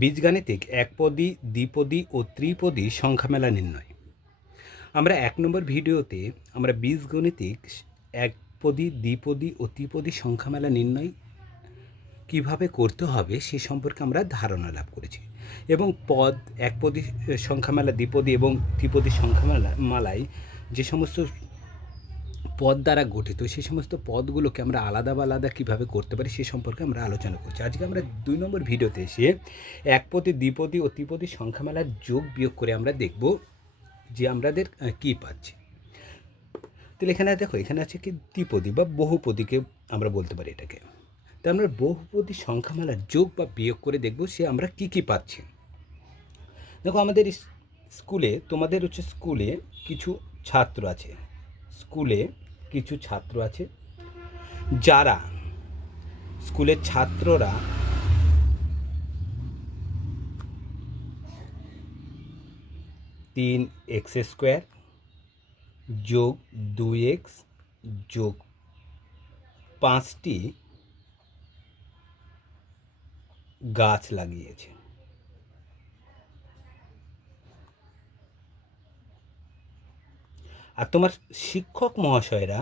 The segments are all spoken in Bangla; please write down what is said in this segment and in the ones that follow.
বীজগাণিতিক একপদী, দ্বিপদী ও ত্রিপদী সংখ্যা মেলা নির্ণয়। আমরা এক নম্বর ভিডিওতে আমরা বীজগণিতিক একপদী, দ্বিপদী ও ত্রিপদী সংখ্যা মেলা নির্ণয় কীভাবে করতে হবে সে সম্পর্কে আমরা ধারণা লাভ করেছি। এবং পদ, একপদী সংখ্যামালা, দ্বিপদী এবং ত্রিপদী সংখ্যামালা মালায় যে সমস্ত পদ দ্বারা গঠিত সেই সমস্ত পদগুলোকে আমরা আলাদা বা আলাদা কীভাবে করতে পারি সে সম্পর্কে আমরা আলোচনা করছি। আজকে আমরা দুই নম্বর ভিডিওতে এসে একপদী দ্বিপদী ও ত্রিপদী সংখ্যামালার যোগ বিয়োগ করে আমরা দেখব যে আমাদের কী পাচ্ছি। তাহলে এখানে দেখো, এখানে আছে কি দ্বিপদী বা বহুপদীকে আমরা বলতে পারি এটাকে। তো আমরা বহুপদী সংখ্যামালার যোগ বা বিয়োগ করে দেখব সে আমরা কি কি পাচ্ছি। দেখো আমাদের স্কুলে, তোমাদের হচ্ছে স্কুলে কিছু ছাত্র আছে। স্কুলে কিছু ছাত্র আছে যারা স্কুলের ছাত্ররা তিন এক্স স্কোয়ার যোগ দুই এক্স যোগ পাঁচটি গাছ লাগিয়েছে। আর তোমার শিক্ষক মহাশয়রা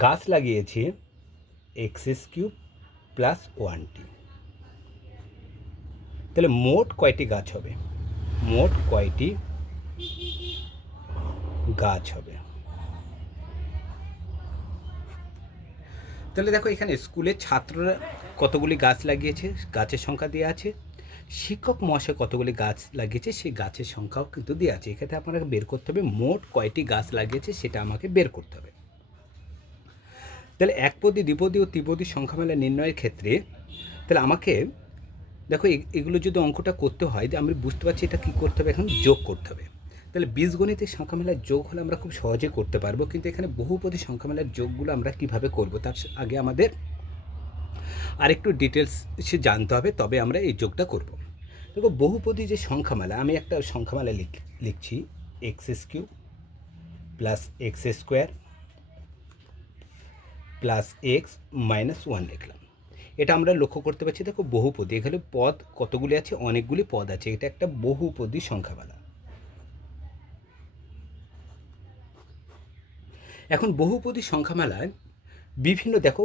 গাছ লাগিয়েছে এক্স কিউব প্লাস ওয়ানটি তাহলে মোট কয়টি গাছ হবে? মোট কয়টি গাছ হবে? তাহলে দেখো এখানে স্কুলের ছাত্ররা কতগুলি গাছ লাগিয়েছে, গাছের সংখ্যা দেওয়া আছে। শিক্ষক মহাশয় কতগুলি গাছ লাগিয়েছে, সেই গাছের সংখ্যাও কিন্তু দেওয়া আছে। এক্ষেত্রে আপনাকে বের করতে হবে, মোট কয়টি গাছ লাগিয়েছে সেটা আমাকে বের করতে হবে। তাহলে একপদী দ্বিপদী ও ত্রিপদী সংখ্যা মেলা নির্ণয়ের ক্ষেত্রে, তাহলে আমাকে দেখো এগুলো যদি অঙ্কটা করতে হয়, যে আমি বুঝতে পারছি এটা কী করতে হবে এখন, যোগ করতে হবে। তাহলে বীজগণিতের সংখ্যা মেলার যোগ হলে আমরা খুব সহজে করতে পারব, কিন্তু এখানে বহুপদী সংখ্যা মেলার যোগগুলো আমরা কীভাবে করব তার আগে আমাদের আরেকটু ডিটেলস জানতে হবে, তবে আমরা এই যোগটা করব। দেখো, বহুপদী যে সংখ্যামালা, আমি একটা সংখ্যামালা লিখ, লিখছি x s q plus x square plus x minus one লিখলাম। এটা আমরা লক্ষ্য করতে পারছি, দেখো বহুপদী, এখানে পদ কতগুলি আছে? অনেকগুলি পদ আছে, এটা একটা বহুপদী সংখ্যামালা। এখন বহুপদী সংখ্যামালায় বিভিন্ন, দেখো,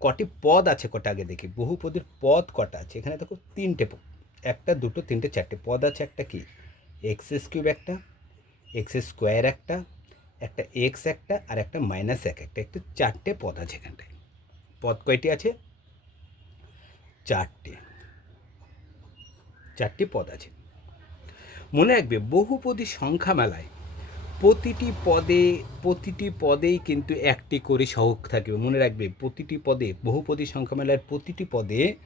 কটি পদ আছে কটা আগে দেখি। বহুপদীর পদ কটা আছে? এখানে দেখো তিনটে একটা, দুটো, তিনটে, চারটে। পদ আছে একটা কি? এক্স কিউব একটা এক্স স্কোয়ার একটা একটা এক্স একটা, আর একটা মাইনাস এক একটা। একটু চারটে পদ আছে এখানটায় পদ কয়টি আছে? চারটে। চারটি পদ আছে। মনে রাখবে, বহুপদী সংখ্যা মেলায় প্রতিটি পদে, প্রতিটি পদেই কিন্তু একটি করে সহগ থাকবে। মনে রাখবে, প্রতিটি পদে, বহুপদী সংখ্যা মেলার প্রতিটি পদে,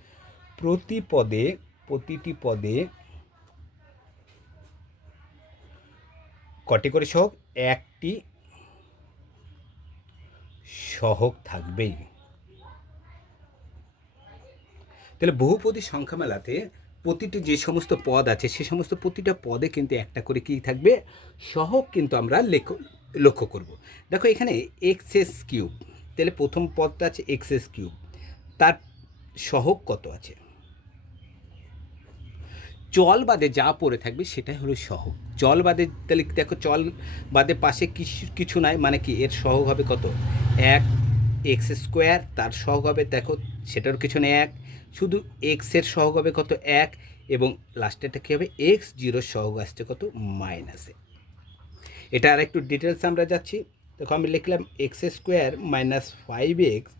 প্রতি পদে, প্রতিটি পদে কটি করে সহগ? একটি সহগ থাকবেই। তাহলে বহুপদী সংখ্যা মেলাতে প্রতিটি যে সমস্ত পদ আছে, সে সমস্ত প্রতিটা পদে কিন্তু একটা করে কি থাকবে? সহগ কিন্তু আমরা লেখ- লক্ষ্য করব। দেখো এখানে এক্স এস কিউব, তাহলে প্রথম পদটা আছে এক্স এস কিউব। তার সহগ কত আছে? চল বাদে যা পড়ে থাকবে সেটাই হলো সহগ। চল বাদে, তাহলে দেখো চল বাদে পাশে কিছু কিছু নাই মানে কি এর সহগ হবে কত? এক এক্স স্কোয়ার, তার সহগ হবে, দেখো, সেটার কিছু নেই এক, শুধু এক্সের সহগ হবে কত এক, এবং লাস্টেরটা কী হবে? এক্স জিরোর সহগ আসছে কত মাইনাসে এটা আর একটু ডিটেলস আমরা যাচ্ছি। দেখো, আমি লিখলাম x square minus five x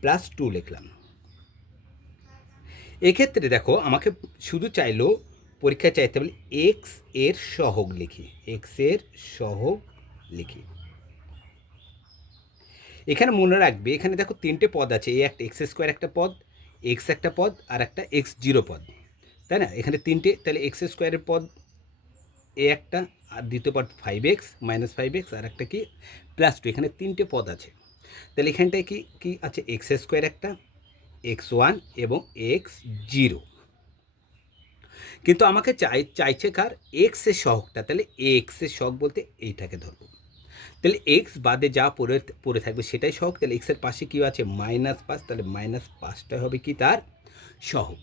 plus two লিখলাম। এক্ষেত্রে দেখো, আমাকে শুধু চাইলো পরীক্ষায় চাইতে বলে এক্সের সহগ লিখি, এক্সের সহগ লিখি। এখানে মনে রাখবে, এখানে দেখো তিনটে পদ আছে এই একটা এক্স স্কোয়ার একটা পদ এক্স একটা পদ, আর একটা এক্স জিরো পদ, তাই না? এখানে তিনটে, তাহলে এক্স স্কোয়ারের পদ এ একটা, আর দ্বিতীয় পদ five x minus five x আর একটা কি? প্লাস টু এখানে তিনটে পদ আছে। তাহলে এখানটায় কি কি আছে? এক্স স্কোয়ার একটা এক্স ওয়ান এবং এক্স জিরো কিন্তু আমাকে চাই, চাইছে কার? এক্সের সহগটা, তাহলে এক্সের সহগ বলতে এইটাকে ধরবো। তাহলে এক্স বাদে যা পড়ে পড়ে থাকবে সেটাই সহগ, তাহলে এক্সের পাশে কী আছে? মাইনাস পাঁচ, তাহলে মাইনাস পাঁচটা হবে কি তার? সহগ।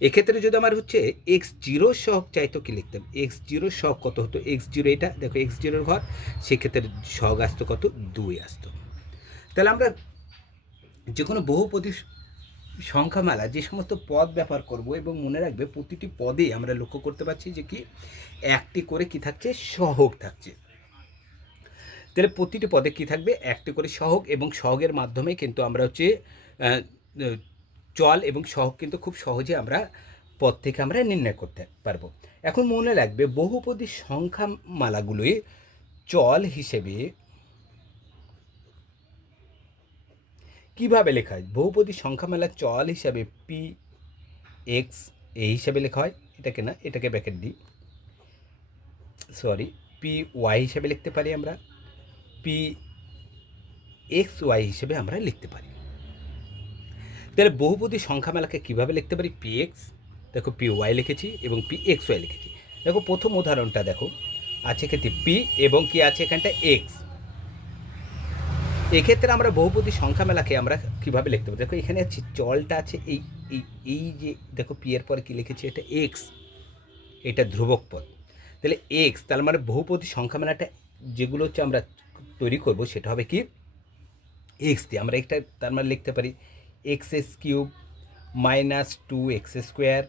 এক্ষেত্রে যদি আমার হচ্ছে এক্স জিরো সহগ চাইতো কি লিখতাম? এক্স জিরো সহগ কত হতো? এক্স জিরো এটা, দেখো এক্স জিরোর ঘর, সেক্ষেত্রে সহগ আসতো কত? দুই আসতো। তাহলে আমরা যে কোনো বহুপদী সংখ্যামালা যে সমস্ত পদ ব্যবহার করব এবং মনে রাখবে প্রতিটি পদে আমরা লক্ষ্য করতে পারছি যে কি, একটি করে কি থাকছে? সহগ থাকছে। তাহলে প্রতিটি পদে কি থাকবে? একটি করে সহগ এবং সহগের মাধ্যমে কিন্তু আমরা হচ্ছে চল এবং সহগ কিন্তু খুব সহজে আমরা পদ থেকে আমরা নির্ণয় করতে পারব। এখন মনে রাখবে, বহুপদী সংখ্যামালাগুলোই চল হিসেবে কীভাবে লেখা হয়? বহুপদী সংখ্যামালা চল হিসাবে পি এক্স এই হিসাবে লেখা হয়। এটাকে না, এটাকে ব্যাকেট দিই। সরি পি ওয়াই হিসাবে লিখতে পারি আমরা। পি এক্স ওয়াই হিসেবে আমরা লিখতে পারি। তাহলে বহুপদী সংখ্যামালাকে কীভাবে লিখতে পারি? পি এক্স দেখো পি ওয়াই লিখেছি এবং পি এক্স ওয়াই লিখেছি। দেখো প্রথম উদাহরণটা দেখো, আছে ক্ষেত্রে পি এবং কি আছে এখানটা এক্স এক্ষেত্রে আমরা বহুপদী সংখ্যামেলাকে আমরা কীভাবে লিখতে পারি? দেখো এখানে আছে চলটা আছে এই এই এই যে, দেখো পি এর পরে কী লিখেছি? এটা এক্স এটা ধ্রুবক পদ। তাহলে এক্স তার মানে বহুপদী সংখ্যামেলাটা যেগুলো হচ্ছে আমরা তৈরি করব, সেটা হবে কি? এক্স দিয়ে আমরা একটা তার মানে লিখতে পারি x s cube minus two x square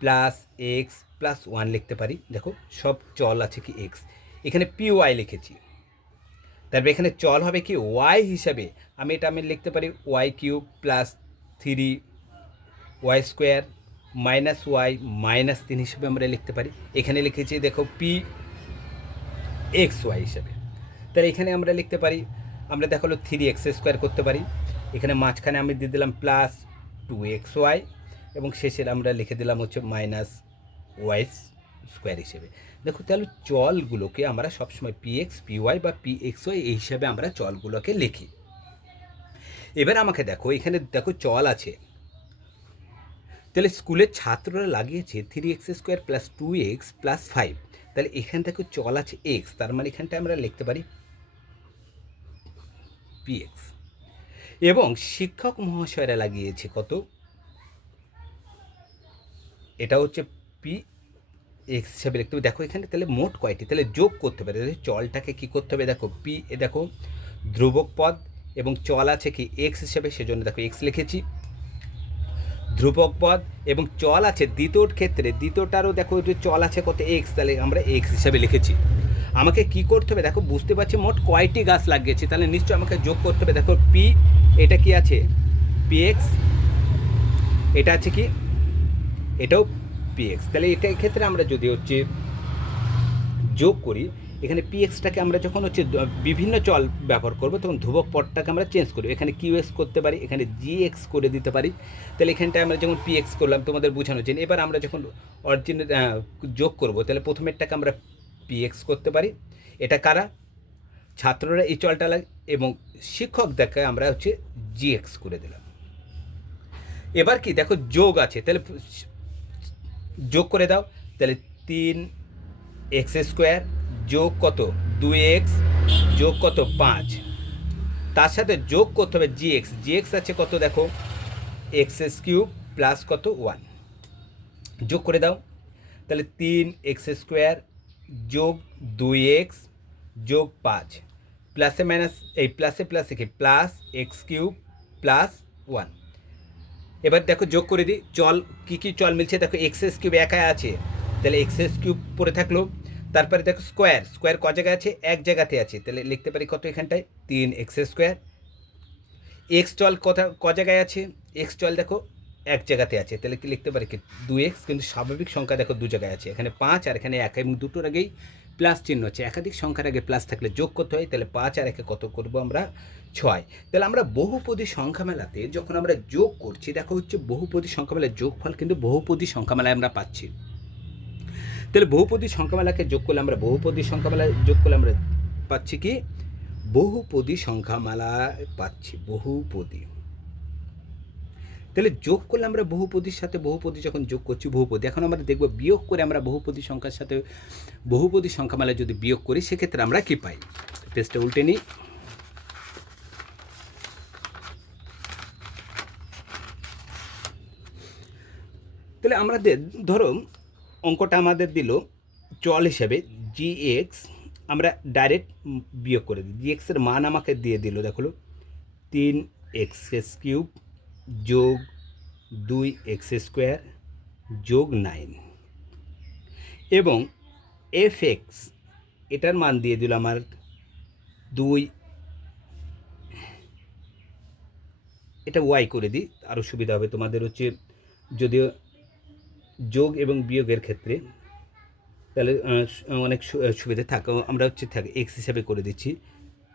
plus x plus one লিখতে পারি। দেখো, সব চল আছে কি এক্স এখানে পি ওয়াই লিখেছি। তারপরে এখানে চল হবে কি ওয়াই হিসাবে? আমি এটা আমি লিখতে পারি y cube plus three y square minus y minus তিন হিসেবে আমরা লিখতে পারি। এখানে লিখেছি, দেখো পি এক্স ওয়াই হিসেবে। তাহলে এখানে আমরা লিখতে পারি, আমরা দেখাল থ্রি এক্স স্কোয়ার করতে পারি। এখানে মাঝখানে আমি দিয়ে দিলাম প্লাস টু এক্স ওয়াই এবং শেষের আমরা লিখে দিলাম হচ্ছে মাইনাস ওয়াই স্কোয়ার হিসেবে। দেখো তাহলে চলগুলোকে আমরা সবসময় পি এক্স পি ওয়াই বা পি এক্স ওয়াই এই হিসাবে আমরা চলগুলোকে লিখি। এবার আমাকে দেখো, এখানে দেখো চল আছে। তাহলে স্কুলের ছাত্ররা লাগিয়েছে three x square plus two x plus five তাহলে এখান থেকে চল আছে এক্স তার মানে এখানটা আমরা লিখতে পারি পি এক্স এবং শিক্ষক মহাশয়রা লাগিয়েছে কত? এটা হচ্ছে পি, এক্স হিসাবে লিখতে হবে। দেখো এখানে তাহলে মোট কয়টি? তাহলে যোগ করতে হবে। তাহলে চলটাকে কি করতে হবে? দেখো পি, এ দেখো ধ্রুবক পদ এবং চল আছে কি? এক্স হিসাবে, সেজন্য দেখো এক্স লিখেছি। ধ্রুবক পদ এবং চল আছে দ্বিতীয়র ক্ষেত্রে। দ্বিতীয়টারও দেখো চল আছে কত? এক্স। তাহলে আমরা এক্স হিসাবে লিখেছি। আমাকে কি করতে হবে? দেখো, বুঝতে পারছি মোট কয়টি গাছ লাগিয়েছি। তাহলে নিশ্চয়ই আমাকে যোগ করতে হবে। দেখো পি এটা কি আছে? পি এক্স এটা আছে কি? এটাও পিএক্স তাহলে এটা ক্ষেত্রে আমরা যদি হচ্ছে যোগ করি, এখানে পিএক্সটাকে আমরা যখন হচ্ছে বিভিন্ন চল ব্যবহার করব, তখন ধ্রুবক পটটাকে আমরা চেঞ্জ করি। এখানে কিউএক্স করতে পারি, এখানে জিএক্স করে দিতে পারি। তাহলে এখানটায় আমরা যখন পিএক্স করলাম, তোমাদের বোঝানো জন্য। এবার আমরা যখন অরিজিনাল যোগ করব, তাহলে প্রথমেরটাকে আমরা পিএক্স করতে পারি। এটা কারা? ছাত্ররা এই চলটা লাগে, এবং শিক্ষক শিক্ষকদেরকে আমরা হচ্ছে জিএক্স করে দিলাম। এবার কি, দেখো যোগ আছে, তাহলে যোগ করে দাও, তাহলে তিন এক্স স্কোয়ার যোগ কত? দুই এক্স যোগ কত? পাঁচ। তার সাথে যোগ করতে হবে জি এক্স জি এক্স আছে কত দেখো? এক্স এস কিউব প্লাস কত? ওয়ান। যোগ করে দাও, তাহলে তিন এক্স স্কোয়ার যোগ দুই এক্স যোগ পাঁচ। প্লাসে মাইনাস, এই প্লাসে প্লাসে কি plus x cube plus one. এবার দেখো যোগ করে দিই, চল, কি কি চল মিলছে? দেখো এক্স এস কিউব একাই আছে। তাহলে এক্সএস কিউব পড়ে থাকল। তারপরে দেখো স্কোয়ার স্কোয়ার ক জায়গায় আছে? এক জায়গাতে আছে। তাহলে লিখতে পারি কত এখানটায়? তিন এক্স স্কোয়ার। এক্স চল কথা, ক জায়গায় আছে? এক্স চল দেখো এক জায়গাতে আছে। তাহলে কি লিখতে পারি? কি দু এক্স, কিন্তু স্বাভাবিক সংখ্যা দেখো দু জায়গায় আছে। এখানে পাঁচ আর এখানে এক এবং দুটোর আগেই প্লাস চিহ্ন আছে একাধিক সংখ্যার আগে প্লাস থাকলে যোগ করতে হয়। তাহলে পাঁচ আর একে কত করব আমরা? ছয়। তাহলে আমরা বহুপদী সংখ্যা মেলাতে যখন আমরা যোগ করছি, দেখো হচ্ছে বহুপদী সংখ্যা মেলায় যোগফল কিন্তু বহুপদী সংখ্যা মেলায় আমরা পাচ্ছি। তাহলে বহুপদী সংখ্যা মেলাকে যোগ করলে আমরা বহুপদী সংখ্যা মেলায় যোগ করলে আমরা পাচ্ছি কি? বহুপদী সংখ্যা মেলায় পাচ্ছি। বহুপদী। তাহলে যোগ করলে আমরা বহুপদীর সাথে বহুপদী যখন যোগ করছি, বহুপদী। এখন আমরা দেখব বিয়োগ করে আমরা বহুপদী সংখ্যার সাথে বহুপদী সংখ্যা মেলায় যদি বিয়োগ করি, সেক্ষেত্রে আমরা কি পাই? পেজটা উল্টে নিই। তাহলে আমরা দে- ধরো, অঙ্কটা আমাদের দিল চল হিসাবে জি এক্স আমরা ডাইরেক্ট বিয়োগ করে দিই। জি এক্সের মান আমাকে দিয়ে দিল, দেখো, তিন এক্স কিউব যোগ দুই এক্স স্কোয়ার যোগ নাইন। এবং এফ এক্স, এটার মান দিয়ে দিল আমার দুই, এটা ওয়াই করে দিই, আরও সুবিধা হবে তোমাদের হচ্ছে যদিও যোগ এবং বিয়োগের ক্ষেত্রে, তাহলে অনেক সুবিধা থাকে, আমরা হচ্ছে থাকে, এক্স হিসাবে করে দিচ্ছি।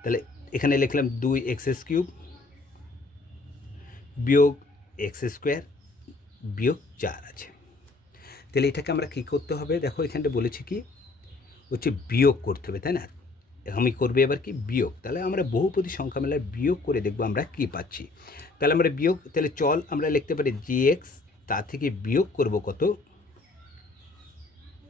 তাহলে এখানে লিখলাম দুই এক্স কিউব বিয়োগ এক্স স্কোয়ার বিয়োগ চার আছে। তাহলে এটাকে আমরা কী করতে হবে? দেখো, এখানটা বলেছি কি? হচ্ছে বিয়োগ করতে হবে, তাই না? আমি করবে এবার কি? বিয়োগ। তাহলে আমরা বহুপদী সংখ্যা মেলায় বিয়োগ করে দেখব আমরা কি পাচ্ছি। তাহলে আমরা বিয়োগ, তাহলে চল আমরা লিখতে পারি জি এক্স তা থেকে বিয়োগ করব কত?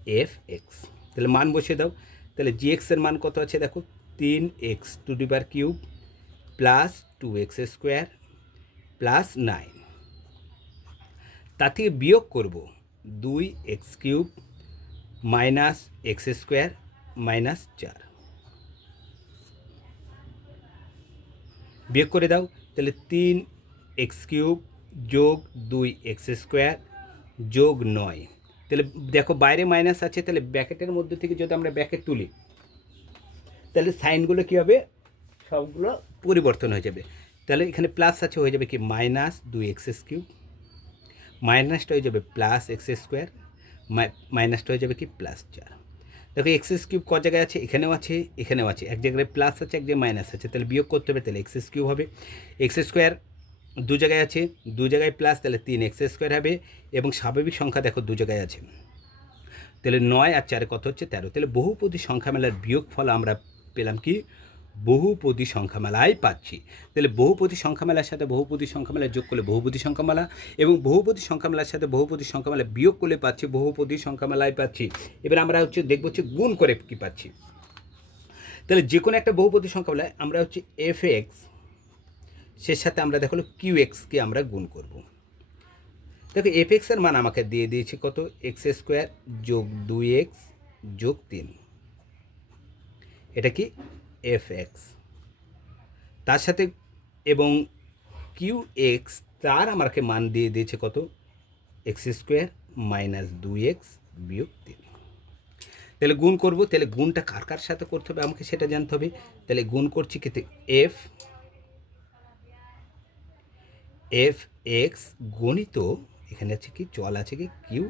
এফ এক্স তাহলে মান বসিয়ে দাও। তাহলে জি এক্সের মান কত আছে? দেখো, তিন x to the power cube plus two x square plus nine. তা থেকে বিয়োগ করব দুই x cube minus x square minus চার। বিয়োগ করে দাও, তাহলে তিন এক্স কিউব যোগ দুই এক্স স্কোয়ার যোগ নয়। তাহলে দেখো বাইরে মাইনাস আছে, তাহলে ব্যাকেটের মধ্যে থেকে যদি আমরা ব্যাকেট তুলি, তাহলে সাইনগুলো কী হবে? সবগুলো পরিবর্তন হয়ে যাবে। তাহলে এখানে প্লাস আছে, হয়ে যাবে কি? মাইনাস দুই এক্স কিউব মাইনাসটা হয়ে যাবে প্লাস এক্স স্কোয়ার মাইনাসটা হয়ে যাবে কি? প্লাস চার। দেখো এক্স কিউব ক জায়গায় আছে? এখানেও আছে এখানেও আছে। এক জায়গায় প্লাস আছে, এক জায়গায় মাইনাস আছে। তাহলে বিয়োগ করতে হবে, তাহলে এক্স কিউব হবে। এক্স স্কোয়ার দু জায়গায় আছে, দু জায়গায় প্লাস তাহলে তিন এক্স স্কোয়ার হবে। এবং স্বাভাবিক সংখ্যা দেখো, দু জায়গায় আছে। তাহলে নয় আর চারে কত হচ্ছে? তেরো। তাহলে বহুপদী সংখ্যা মেলার বিয়োগ ফল আমরা পেলাম কি? বহুপদী সংখ্যা মেলায় পাচ্ছি। তাহলে বহুপদী সংখ্যা মেলার সাথে বহুপদী সংখ্যা মেলা যোগ করলে বহুপদী সংখ্যা মেলা এবং বহুপদী সংখ্যা মেলার সাথে বহুপদী সংখ্যা মেলা বিয়োগ করলে পাচ্ছি, বহুপদী সংখ্যা মেলায় পাচ্ছি। এবার আমরা হচ্ছে দেখব হচ্ছে গুণ করে কি পাচ্ছি। তাহলে যে কোনো একটা বহুপদী সংখ্যা মেলায় আমরা হচ্ছে এফ এক্স সে সাথে আমরা দেখো কিউ এক্সকে আমরা গুণ করব। দেখো এফ এক্সের মান আমাকে দিয়ে দিয়েছে কত? এক্স স্কোয়ার যোগ দুই এক্স যোগ তিন। এটা কি? এফ এক্স তার সাথে এবং কিউ এক্স, তার আমাকে মান দিয়ে দিয়েছে কত? এক্স স্কোয়ার মাইনাস দুই এক্স বিয়োগ তিন। তাহলে গুণ করব, তাহলে গুণটা কার কার সাথে করতে হবে? আমাকে সেটা জানতে হবে। তাহলে গুণ করছি কিন্তু এফ এফ এক্স গণিত, এখানে আছে কি? চল আছে কি? Q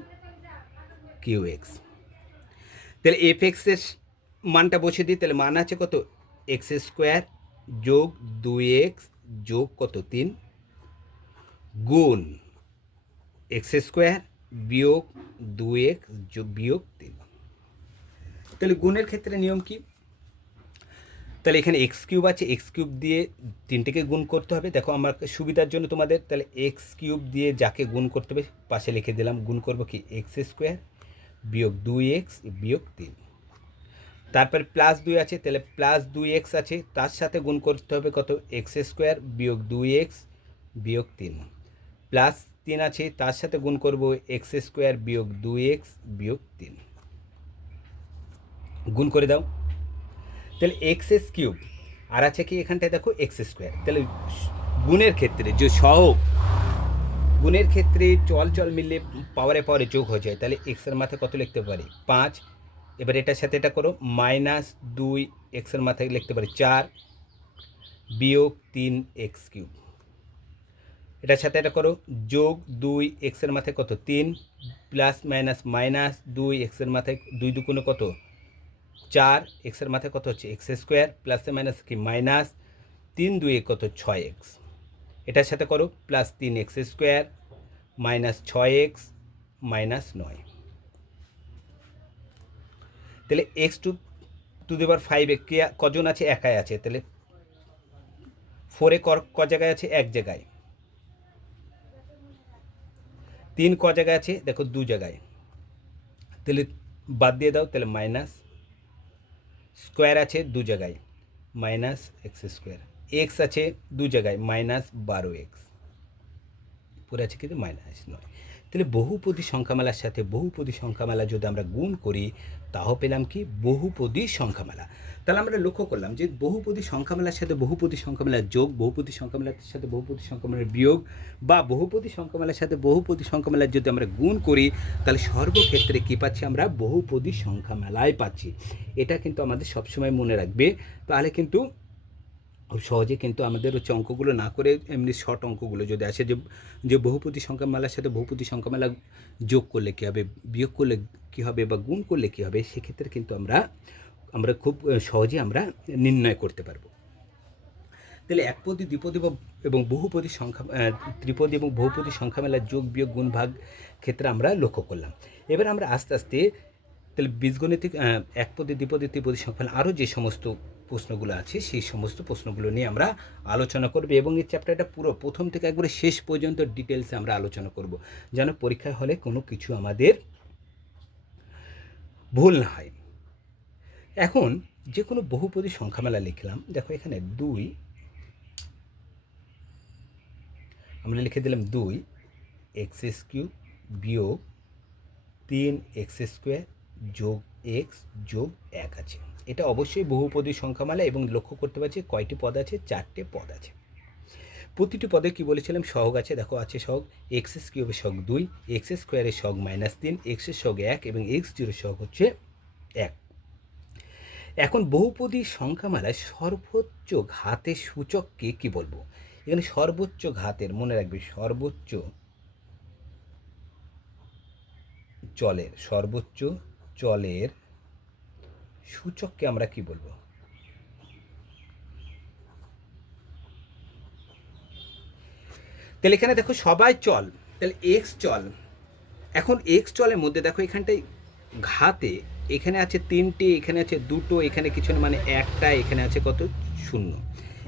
q x. তাহলে এফ এক্সের মানটা বসে দিই, তাহলে মান আছে কত? এক্স স্কোয়ার যোগ দুই এক্স যোগ কত? তিন। গুণ এক্স স্কোয়ার বিয়োগ দুই এক্স যোগ বিয়োগ তিন। তাহলে গুণের ক্ষেত্রে নিয়ম কি? তাহলে এখানে এক্স কিউব আছে, এক্স কিউব দিয়ে তিনটেকে গুণ করতে হবে। দেখো, আমার সুবিধার জন্য তোমাদের, তাহলে এক্স কিউব দিয়ে যাকে গুণ করতে হবে, পাশে লিখে দিলাম, গুণ করব কি? এক্স স্কোয়ার বিয়োগ দুই এক্স বিয়োগ তিন। তারপর প্লাস দুই আছে, তাহলে প্লাস দুই এক্স আছে, তার সাথে গুণ করতে হবে কত? এক্স স্কোয়ার বিয়োগ দুই এক্স বিয়োগ তিন। প্লাস তিন আছে, তার সাথে গুণ করব এক্স স্কোয়ার বিয়োগ দুই এক্স বিয়োগ তিন। গুণ করে দাও। তাহলে এক্স এস কিউব, আর আছে কি এখানটায় দেখো? X square. তাহলে গুণের ক্ষেত্রে যে সহগ, গুণের ক্ষেত্রে চল চল মিললে পাওয়ারে পাওয়ারে যোগ হয়ে যায়। তাহলে এক্সের মাথায় কত লিখতে পারি? পাঁচ। এবার এটার সাথে এটা করো, মাইনাস দুই এক্সের মাথায় লিখতে পারি চার, বিয়োগ তিন এক্স কিউব। এটার সাথে এটা করো, যোগ দুই এক্সের মাথায় কত? তিন, প্লাস মাইনাস মাইনাস দুই এক্সের মাথায়, দুই দুগুণে কত? চার এক্সের মাথায় কত হচ্ছে? এক্স স্কোয়ার, প্লাসে মাইনাস কি? মাইনাস তিন দুই কত? ছয় এক্স। এটার সাথে করো, প্লাস তিন এক্স স্কোয়ার, মাইনাস ছয় এক্স, মাইনাস নয়। তাহলে x to to the power five কে, কজন আছে? একাই আছে। তাহলে ফোরে ক ক জায়গায় আছে? এক জায়গায়। তিন ক জায়গায় আছে? দেখো, দু জায়গায়। তাহলে বাদ দিয়ে দাও, তাহলে মাইনাস স্কোয়ার আছে দু জায়গায়। মাইনাস এক্স স্কোয়ার এক্স আছে দু জায়গায় মাইনাস বারো এক্স পরে আছে কিন্তু মাইনাস নয়। তাহলে বহুপদী সংখ্যামালার সাথে বহুপদী সংখ্যামালা যদি আমরা গুণ করি তাও পেলাম কি? বহুপদী সংখ্যামেলা। তাহলে আমরা লক্ষ্য করলাম যে বহুপদী সংখ্যামেলার সাথে বহুপদী সংখ্যামেলার যোগ, বহুপদী সংখ্যামেলার সাথে বহুপদী সংখ্যামেলার বিয়োগ বা বহুপদী সংখ্যামেলার সাথে বহুপদী সংখ্যামেলার যদি আমরা গুণ করি, তাহলে সর্বক্ষেত্রে কী পাচ্ছি আমরা? বহুপদী সংখ্যামেলায় পাচ্ছি। এটা কিন্তু আমাদের সবসময় মনে রাখবে। তাহলে কিন্তু খুব সহজে কিন্তু আমাদের হচ্ছে অঙ্কগুলো না করে এমনি শর্ট অঙ্কগুলো যদি আসে, যে যে বহুপতি সংখ্যা মেলার সাথে বহুপতি সংখ্যা মেলা যোগ করলে কী হবে, বিয়োগ করলে কী হবে বা গুণ করলে কী হবে, সেক্ষেত্রে কিন্তু আমরা আমরা খুব সহজে আমরা নির্ণয় করতে পারব। তাহলে একপদী দ্বিপদী এবং বহুপদী সংখ্যা ত্রিপদী এবং বহুপদী সংখ্যামেলার যোগ, বিয়োগ, গুণ, ভাগ ক্ষেত্রে আমরা লক্ষ্য করলাম। এবার আমরা আস্তে আস্তে, তাহলে বীজগণিতিক একপদী দ্বিপদী, ত্রিপদী সংখ্যা আরও যে সমস্ত প্রশ্নগুলো আছে, সেই সমস্ত প্রশ্নগুলো নিয়ে আমরা আলোচনা করব এবং এই চ্যাপ্টারটা পুরো প্রথম থেকে একবারে শেষ পর্যন্ত ডিটেলসে আমরা আলোচনা করব। যেন পরীক্ষায় হলে কোনো কিছু আমাদের ভুল না হয়। এখন যে কোনো বহুপদী সংখ্যামেলা লিখলাম। দেখো এখানে দুই, আমরা লিখে দিলাম দুই এক্স কিউব বিয়োগ তিন এক্স স্কোয়ার যোগ এক্স যোগ এক আছে। এটা অবশ্যই বহুপদী সংখ্যামালা এবং লক্ষ্য করতে পারছি কয়টি পদ আছে? চারটে পদ আছে। প্রতিটি পদে কি বলেছিলাম? সহগ আছে, দেখো আছে সহগ। এক্স এস কিউবের সহগ দুই এক্স স্কোয়ারের সহগ মাইনাস তিন এক্সের সহগ এক এবং এক্স জিরোর সহগ হচ্ছে এক। এখন বহুপদী সংখ্যামালায় সর্বোচ্চ ঘাতের সূচককে কি বলব? এখানে সর্বোচ্চ ঘাতের, মনে রাখবে, সর্বোচ্চ চলের সর্বোচ্চ চলের সূচককে আমরা কি বলব? তাহলে এখানে দেখো সবাই চল, তাহলে এক্স চল। এখন এক্স চলের মধ্যে দেখো এখানটায় ঘাতে এখানে আছে তিনটে, এখানে আছে দুটো, এখানে কিছু মানে একটা, এখানে আছে কত? শূন্য।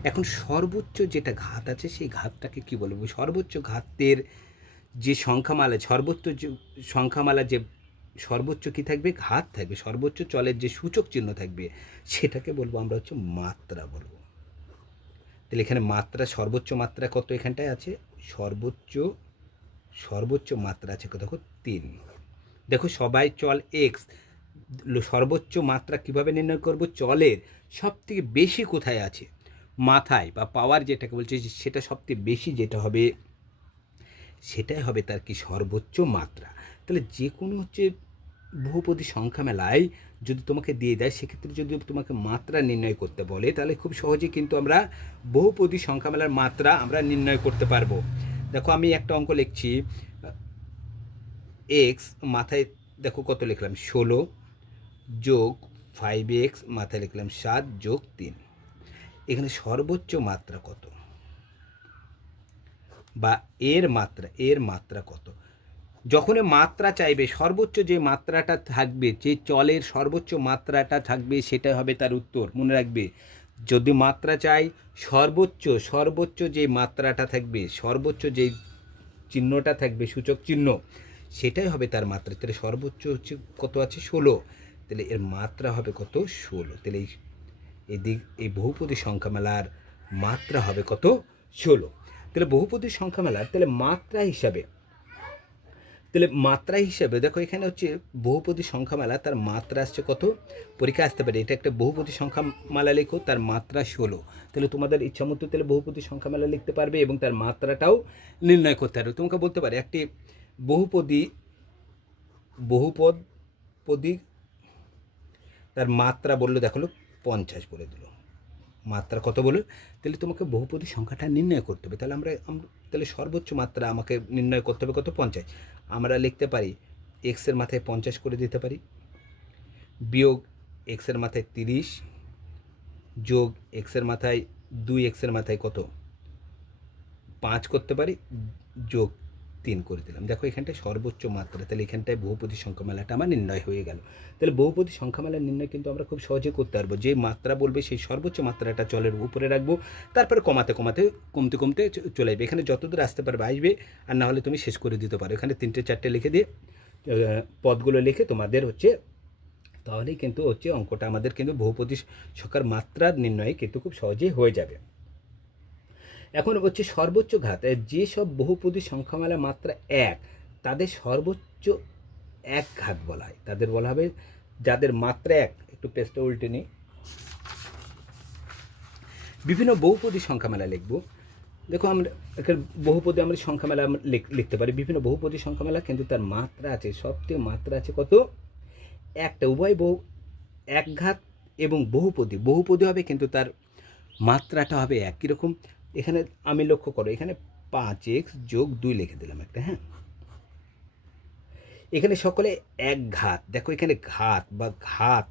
এখন সর্বোচ্চ যেটা ঘাত আছে সেই ঘাতটাকে কি বলব? সর্বোচ্চ ঘাতের যে সংখ্যামালা, সর্বোচ্চ সংখ্যামালা যে সর্বোচ্চ কি থাকবে? ঘাত থাকবে। সর্বোচ্চ চলের যে সূচক চিহ্ন থাকবে, সেটাকে বলব আমরা হচ্ছে মাত্রা বলব। তাহলে এখানে মাত্রা, সর্বোচ্চ মাত্রা কত এখানটায় আছে? সর্বোচ্চ সর্বোচ্চ মাত্রা আছে কত? দেখো, তিন। দেখো, সবাই চল এক্স সর্বোচ্চ মাত্রা কীভাবে নির্ণয় করব? চলের সব থেকে বেশি কোথায় আছে? মাথায় বা পাওয়ার যেটাকে বলছে, সেটা সবথেকে বেশি যেটা হবে, সেটাই হবে তার কি সর্বোচ্চ মাত্রা। তাহলে যে কোনো হচ্ছে বহুপদী সংখ্যা মেলায় যদি তোমাকে দিয়ে দেয়, সেক্ষেত্রে যদি তোমাকে মাত্রা নির্ণয় করতে বলে, তাহলে খুব সহজে কিন্তু আমরা বহুপদী সংখ্যা মেলার মাত্রা আমরা নির্ণয় করতে পারব। দেখো, আমি একটা অঙ্ক লিখছি। এক্স মাথায়, দেখো কত লিখলাম? ষোলো যোগ ফাইভ এক্স মাথায় লিখলাম সাত যোগ তিন। এখানে সর্বোচ্চ মাত্রা কত? বা এর মাত্রা এর মাত্রা কত? যখন মাত্রা চাইবে, সর্বোচ্চ যে মাত্রাটা থাকবে, যে চলের সর্বোচ্চ মাত্রাটা থাকবে সেটা হবে তার উত্তর। মনে রাখবে, যদি মাত্রা চাই, সর্বোচ্চ সর্বোচ্চ যে মাত্রাটা থাকবে, সর্বোচ্চ যে চিহ্নটা থাকবে, সূচক চিহ্ন, সেটাই হবে তার মাত্রা। তাহলে সর্বোচ্চ হচ্ছে কত আছে? ষোলো। তাহলে এর মাত্রা হবে কত? ষোলো। তাহলে এই, এদিক, এই বহুপদী সংখ্যা মেলার মাত্রা হবে কত? ষোলো। তাহলে বহুপদী সংখ্যামেলার, তাহলে মাত্রা হিসাবে তাহলে মাত্রা হিসাবে, দেখো এখানে হচ্ছে বহুপদী সংখ্যামালা, তার মাত্রা আসছে কত? পরীক্ষা আসতে পারে, এটা একটা বহুপদী সংখ্যামালা লেখো, তার মাত্রা ষোলো। তাহলে তোমাদের ইচ্ছা মতো তাহলে বহুপদী সংখ্যামালা লিখতে পারবে এবং তার মাত্রাটাও নির্ণয় করতে পারবে তোমাকে বলতে পারে, একটি বহুপদী, বহুপদ, পদী, তার মাত্রা বলল দেখল পঞ্চাশ বলে দিল। মাত্রা কত বলে তাহলে তোমাকে বহুপদী সংখ্যাটা নির্ণয় করতে হবে। তাহলে আমরা তাহলে সর্বোচ্চ মাত্রা আমাকে নির্ণয় করতে হবে কত? পঞ্চাশ। আমরা লিখতে পারি এক্সের মাথায় পঞ্চাশ করে দিতে পারি। বিয়োগ এক্সের মাথায় তিরিশ। যোগ এক্সের মাথায় দুই এক্সের মাথায় কত? পাঁচ করতে পারি। যোগ তিন করে দিলাম। দেখো এখানটায় সর্বোচ্চ মাত্রা, তাহলে এখানটায় বহুপদী সংখ্যামালাটা আমার নির্ণয় হয়ে গেল। তাহলে বহুপদী সংখ্যামালার নির্ণয় কিন্তু আমরা খুব সহজে করতে পারব। যে মাত্রা বলবে সেই সর্বোচ্চ মাত্রাটা চলের উপরে রাখব, তারপরে কমাতে কমাতে কমতে কমতে চলে আসবে। এখানে যতদূর আসতে পারবে আসবে, আর না হলে তুমি শেষ করে দিতে পারো। এখানে তিনটে চারটে লিখে দিয়ে পদগুলো লিখে তোমাদের হচ্ছে, তাহলেই কিন্তু হচ্ছে অঙ্কটা আমাদের কিন্তু বহুপদী সংখ্যার মাত্রার নির্ণয়ে কিন্তু খুব সহজেই হয়ে যাবে। এখন হচ্ছে সর্বোচ্চ ঘাত যেসব বহুপদী সংখ্যামালা মাত্রা এক, তাদের সর্বোচ্চ এক ঘাত বলা হয়। তাদের বলা হবে যাদের মাত্রা এক, একটু পেজটা উল্টে নিই। বিভিন্ন বহুপদী সংখ্যামেলা লিখব। দেখো আমরা বহুপদী আমরা সংখ্যামেলা লিখতে পারি। বিভিন্ন বহুপদী সংখ্যামেলা কিন্তু তার মাত্রা আছে সবথেকে মাত্রা আছে কত? একটা, উভয় বহু, এক ঘাত এবং বহুপদী। বহুপদী হবে কিন্তু তার মাত্রাটা হবে এক কীরকম এখানে আমি লক্ষ্য করো, এখানে পাঁচ এক্স যোগ দুই লিখে দিলাম একটা হ্যাঁ? এখানে সকলে এক ঘাত, দেখো এখানে ঘাত বা ঘাত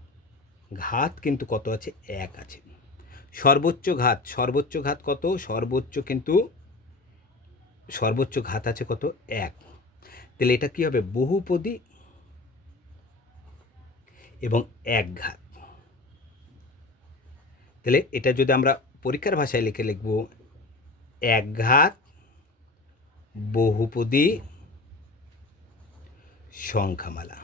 ঘাত কিন্তু কত আছে? এক আছে। সর্বোচ্চ ঘাত সর্বোচ্চ ঘাত কত? সর্বোচ্চ কিন্তু, সর্বোচ্চ ঘাত আছে কত? এক। তাহলে এটা কি হবে? বহুপদী এবং এক ঘাত। তাহলে এটা যদি আমরা পরীক্ষার ভাষায় লিখে লিখব এক ঘাত বহুপদী, সংখ্যামালা।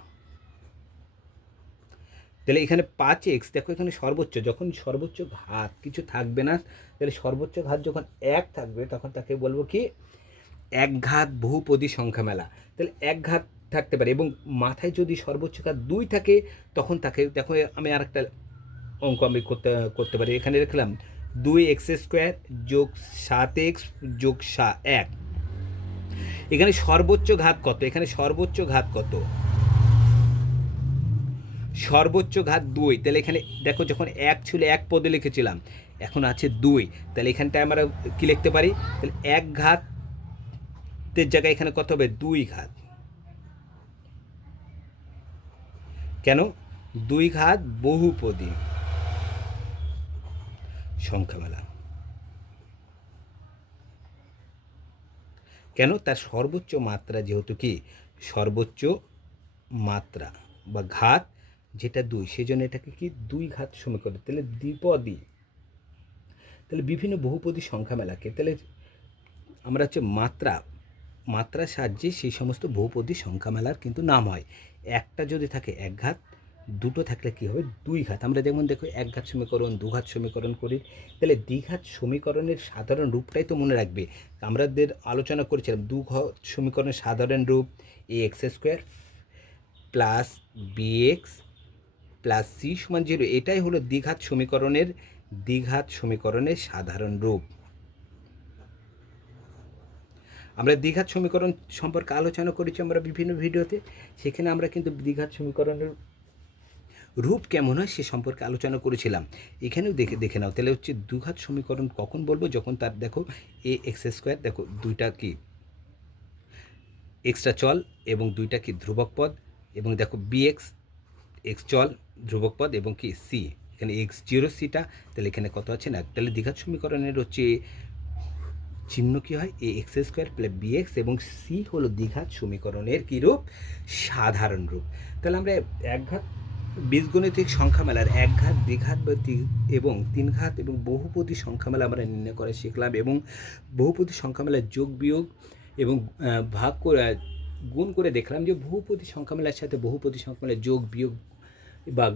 তাহলে এখানে পাঁচ এক্স, দেখো এখানে সর্বোচ্চ, যখন সর্বোচ্চ ঘাত, কিছু থাকবে না, তাহলে সর্বোচ্চ ঘাত যখন এক থাকবে, তখন তাকে বলব কি? এক ঘাত বহুপদী সংখ্যা মেলা তাহলে এক ঘাত থাকতে পারে, এবং মাথায় যদি সর্বোচ্চ ঘাত দুই থাকে, তখন তাকে, দেখো আমি আর একটা অঙ্ক আমি করতে করতে পারি। এখানে লিখলাম দুই এক্স স্কোয়ার যোগ সাত এক্স যোগ সা এক। এখানে সর্বোচ্চ ঘাত কত? এখানে সর্বোচ্চ ঘাত কত? সর্বোচ্চ ঘাত দুই। তাহলে এখানে দেখো, যখন এক ছিল, এক পদে লিখেছিলাম, এখন আছে দুই। তাহলে এখানটায় আমরা কি লিখতে পারি? তাহলে এক ঘাতের জায়গায় এখানে কত হবে? দুই ঘাত। কেন? দুই ঘাত বহুপদী। সংখ্যামেলা। কেন তার সর্বোচ্চ মাত্রা যেহেতু কি? সর্বোচ্চ মাত্রা বা ঘাত যেটা দুই, সেজন্য এটাকে কি দুই ঘাত সমীকরণ। তাহলে দ্বিপদী। তাহলে বিভিন্ন বহুপদী সংখ্যা মেলাকে তাহলে আমরা হচ্ছে মাত্রা, মাত্রার সাহায্যে সেই সমস্ত বহুপদী সংখ্যা মেলার কিন্তু নাম হয়। একটা যদি থাকে এক ঘাত দুটো থাকলে কী হবে? দুই ঘাত। আমরা যেমন দেখো এক ঘাত সমীকরণ, দু ঘাত সমীকরণ করি, তাহলে দ্বিঘাত সমীকরণের সাধারণ রূপটাই তো মনে রাখবে। আমাদের আলোচনা করেছিলাম, দু ঘাত সমীকরণের সাধারণ রূপ a x square plus b x plus c সমান জিরো এটাই হলো দ্বিঘাত সমীকরণের দ্বিঘাত সমীকরণের সাধারণ রূপ। আমরা দ্বিঘাত সমীকরণ সম্পর্কে আলোচনা করেছি আমরা বিভিন্ন ভিডিওতে, সেখানে আমরা কিন্তু দ্বিঘাত সমীকরণের রূপ কেমন হয় সে সম্পর্কে আলোচনা করেছিলাম। এখানেও দেখে দেখে নাও। তাহলে হচ্ছে দুঘাত সমীকরণ কখন বলব? যখন তার, দেখো এ এক্স স্কোয়ার দেখো, দুইটা কি? এক্সট্রা চল এবং দুইটা কি? ধ্রুবক পদ এবং দেখো বিএক্স এক্স চল, ধ্রুবক পদ এবং কি? সি এখানে এক্স জিরো সিটা তাহলে এখানে কত আছে না? তাহলে দীঘাত সমীকরণের হচ্ছে চিহ্ন কী হয়? A x square plus b x এবং সি হলো দ্বিঘাত সমীকরণের কী রূপ? সাধারণ রূপ। তাহলে আমরা একঘাত বীজগণিতিক সংখ্যা মেলার একঘাত দ্বিঘাত বা এবং তিন ঘাত এবং বহুপতি সংখ্যা মেলা আমরা নির্ণয় করে শিখলাম এবং বহুপতি সংখ্যা মেলার যোগ বিয়োগ এবং ভাগ করে গুণ করে দেখলাম যে বহুপতি সংখ্যা মেলার সাথে বহুপতি সংখ্যা মেলার যোগ বিয়োগ বা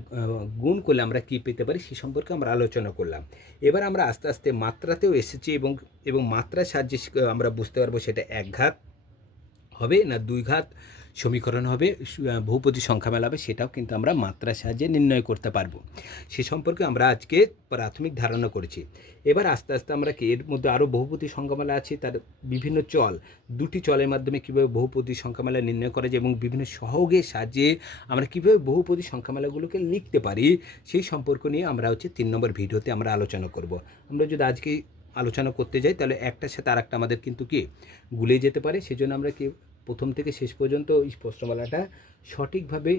গুণ করলে আমরা কী পেতে পারি সে সম্পর্কে আমরা আলোচনা করলাম। এবার আমরা আস্তে আস্তে মাত্রাতেও এসেছি এবং এবং মাত্রার সাহায্যে আমরা বুঝতে পারব সেটা এক ঘাত হবে না দুই ঘাত সমীকরণ হবে বহুপদী সংখ্যা মেলাবে, সেটাও কিন্তু আমরা মাত্রার সাহায্যে নির্ণয় করতে পারব। সে সম্পর্কে আমরা আজকে প্রাথমিক ধারণা করেছি। এবার আস্তে আস্তে আমরা কি, এর মধ্যে আরও বহুপদী সংখ্যামেলা আছে, তার বিভিন্ন চল, দুটি চলের মাধ্যমে কীভাবে বহুপদী সংখ্যামেলা নির্ণয় করা যায় এবং বিভিন্ন সহগের সাহায্যে আমরা কীভাবে বহুপদী সংখ্যামেলাগুলোকে লিখতে পারি, সেই সম্পর্ক নিয়ে আমরা হচ্ছে তিন নম্বর ভিডিওতে আমরা আলোচনা করব। আমরা যদি আজকে আলোচনা করতে যাই, তাহলে একটার সাথে আর একটা আমাদের কিন্তু কি গুলে যেতে পারে। সেজন্য আমরা কি প্রথম থেকে শেষ পর্যন্ত এই প্রশ্নমালাটা সঠিকভাবে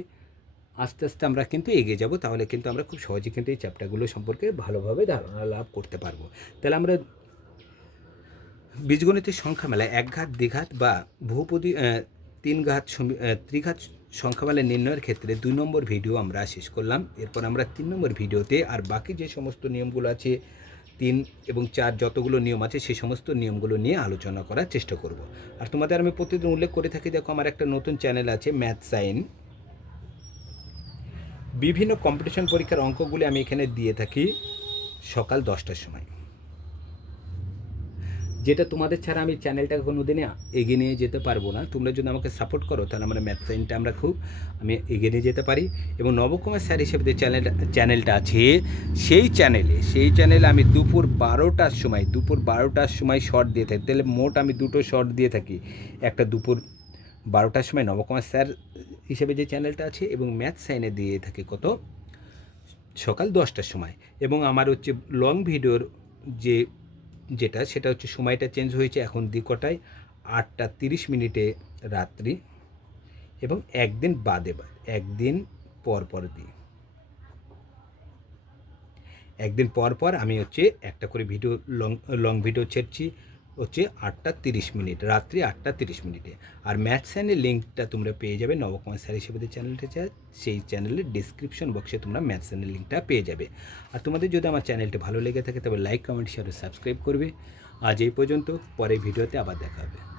আস্তে আস্তে আমরা কিন্তু এগিয়ে যাব, তাহলে কিন্তু আমরা খুব সহজে কিন্তু এই চ্যাপ্টারগুলো সম্পর্কে ভালোভাবে ধারণা লাভ করতে পারব। তাহলে আমরা বীজগণিতের সংখ্যা মেলায় এক ঘাত দ্বিঘাত বা বহুপদী তিন ঘাত ত্রিঘাত সংখ্যামালা নির্ণয়ের ক্ষেত্রে দুই নম্বর ভিডিও আমরা শেষ করলাম। এরপর আমরা তিন নম্বর ভিডিওতে আর বাকি যে সমস্ত নিয়মগুলো আছে তিন এবং চার যতগুলো নিয়ম আছে সেই সমস্ত নিয়মগুলো নিয়ে আলোচনা করার চেষ্টা করব। আর তোমাদের আমি প্রতিদিন উল্লেখ করে থাকি, দেখো আমার একটা নতুন চ্যানেল আছে, ম্যাথ সাইন। বিভিন্ন কম্পিটিশন পরীক্ষার অঙ্কগুলি আমি এখানে দিয়ে থাকি সকাল দশটার সময়। যেটা তোমাদের ছাড়া আমি চ্যানেলটাকে কোনো দিনে এগিয়ে নিয়ে যেতে পারব না। তোমরা যদি আমাকে সাপোর্ট করো, তাহলে আমরা ম্যাথ সাইনটা আমরা খুব আমি এগিয়ে নিয়ে যেতে পারি। এবং নবকুমার স্যার হিসেবে যে চ্যানেলটা চ্যানেলটা আছে, সেই চ্যানেলে সেই চ্যানেলে আমি দুপুর বারোটার সময়, দুপুর বারোটার সময় শর্ট দিয়ে থাকি। তাহলে মোট আমি দুটো শর্ট দিয়ে থাকি। একটা দুপুর বারোটার সময় নবকুমার স্যার হিসেবে যে চ্যানেলটা আছে এবং ম্যাথ সাইনে দিয়ে থাকে কত? সকাল দশটার সময়। এবং আমার হচ্ছে লং ভিডিওর যে যেটা, সেটা হচ্ছে সময়টা চেঞ্জ হয়েছে এখন দিকটায় আটটা তিরিশ মিনিটে রাত্রি এবং একদিন বাদে বাদ, একদিন পর পর দিই একদিন পর পর আমি হচ্ছে একটা করে ভিডিও লং লং ভিডিও ছেড়ছি হচ্ছে আটটা তিরিশ মিনিট, রাত্রি আটটা তিরিশ মিনিটে। আর ম্যাথ চ্যানেলের লিঙ্কটা তোমরা পেয়ে যাবে নবকুমার স্যার হিসেবে চ্যানেলটা সেই চ্যানেলের ডিসক্রিপশন বক্সে তোমরা ম্যাথ চ্যানেল লিঙ্কটা পেয়ে যাবে। আর তোমাদের যদি আমার চ্যানেলটি ভালো লেগে থাকে, তবে লাইক কমেন্ট শেয়ার সাবস্ক্রাইব করবে। আজ এই পর্যন্ত পরে ভিডিওতে আবার দেখা হবে।